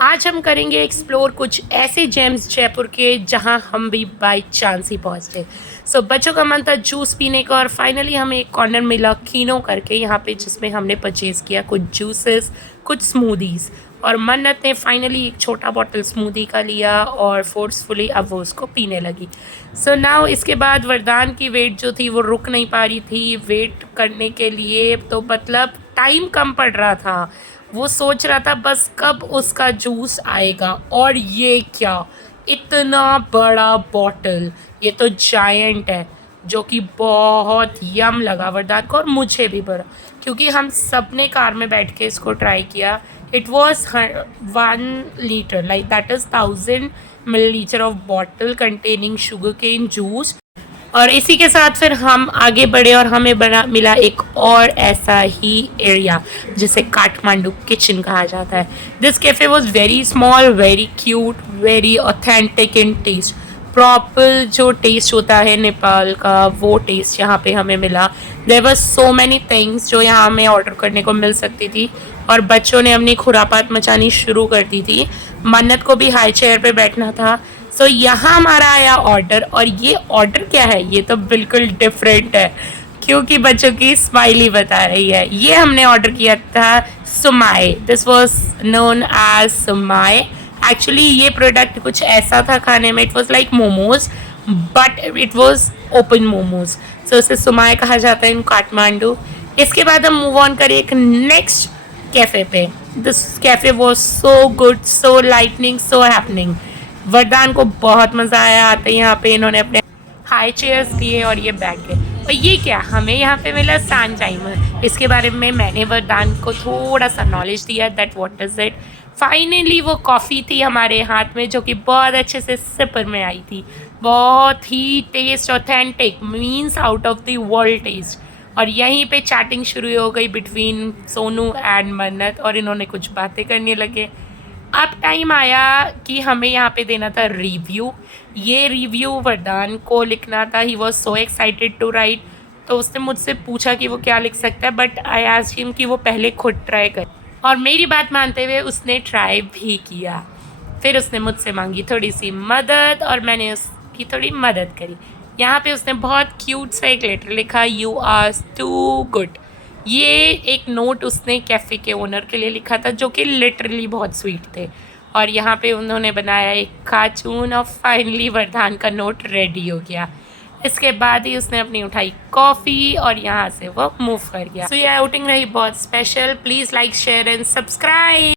आज हम करेंगे एक्सप्लोर कुछ ऐसे जेम्स जयपुर के जहां हम भी बाई चांस ही पहुंचते। बच्चों का मन था जूस पीने का और फाइनली हमें एक कॉर्नर मिला कीनो करके यहाँ पे, जिसमें हमने परचेज़ किया कुछ जूसेस, कुछ स्मूदीज़। और मन्नत ने फाइनली एक छोटा बॉटल स्मूदी का लिया और फोर्सफुली अब वो उसको पीने लगी। नाउ इसके बाद वरदान की वेट जो थी वो रुक नहीं पा रही थी वेट करने के लिए, तो मतलब टाइम कम पड़ रहा था। वो सोच रहा था बस कब उसका जूस आएगा। और ये क्या, इतना बड़ा बॉटल, ये तो जायंट है, जो कि बहुत यम लगा वरदान को और मुझे भी बड़ा, क्योंकि हम सब ने कार में बैठ के इसको ट्राई किया। It was 1 litre, like that is 1000 ml of bottle containing sugar cane juice. और इसी के साथ फिर हम आगे बढ़े और हमें बना मिला एक और ऐसा ही एरिया जिसे काठमांडू किचन कहा जाता है। This cafe was very small, very cute, very authentic in taste. Proper जो टेस्ट होता है नेपाल का, वो टेस्ट यहाँ पे हमें मिला। There were so many things जो यहाँ हमें ऑर्डर करने को मिल सकती थी और बच्चों ने अपनी खुरापात मचानी शुरू कर दी थी। मन्नत को भी हाई चेयर पे बैठना था। यहाँ हमारा आया ऑर्डर, और ये ऑर्डर क्या है, ये तो बिल्कुल डिफरेंट है क्योंकि बच्चों की स्माइली बता रही है। ये हमने ऑर्डर किया था shumai. This was known as shumai. Actually ये प्रोडक्ट कुछ ऐसा था खाने में, it was like momos but it was open momos. इसे सुमाए कहा जाता है इन काठमांडू। इसके बाद हम मूव ऑन करें एक नेक्स्ट कैफ़े पे। This cafe was so good, so lightning, so happening. वरदान को बहुत मज़ा आया आते यहाँ पे। इन्होंने अपने हाई चेयर्स दिए और ये बैठ गए। और ये क्या, हमें यहाँ पे मिला सन टाइमर। इसके बारे में मैंने वरदान को थोड़ा सा नॉलेज दिया that what is it. Finally वो कॉफ़ी थी हमारे हाथ में, जो कि बहुत अच्छे से सिपर में आई थी। बहुत ही taste authentic, means out of the world taste. और यहीं पे चैटिंग शुरू हो गई बिटवीन सोनू एंड मन्नत और इन्होंने कुछ बातें करने लगे। अब टाइम आया कि हमें यहाँ पे देना था रिव्यू। ये रिव्यू वरदान को लिखना था। He was so excited to write. तो उसने मुझसे पूछा कि वो क्या लिख सकता है, बट आई आस्क्ड हिम कि वो पहले खुद ट्राई करे, और मेरी बात मानते हुए उसने ट्राई भी किया। फिर उसने मुझसे मांगी थोड़ी सी मदद और मैंने उसकी थोड़ी मदद करी। यहाँ पे उसने बहुत क्यूट सा एक लेटर लिखा, यू आर टू गुड। ये एक नोट उसने कैफ़े के ओनर के लिए लिखा था, जो कि लिटरली बहुत स्वीट थे। और यहाँ पे उन्होंने बनाया एक कार्टून और फाइनली वरदान का नोट रेडी हो गया। इसके बाद ही उसने अपनी उठाई कॉफ़ी और यहाँ से वो मूव कर गया। ये आउटिंग रही बहुत special. Please like, share and subscribe.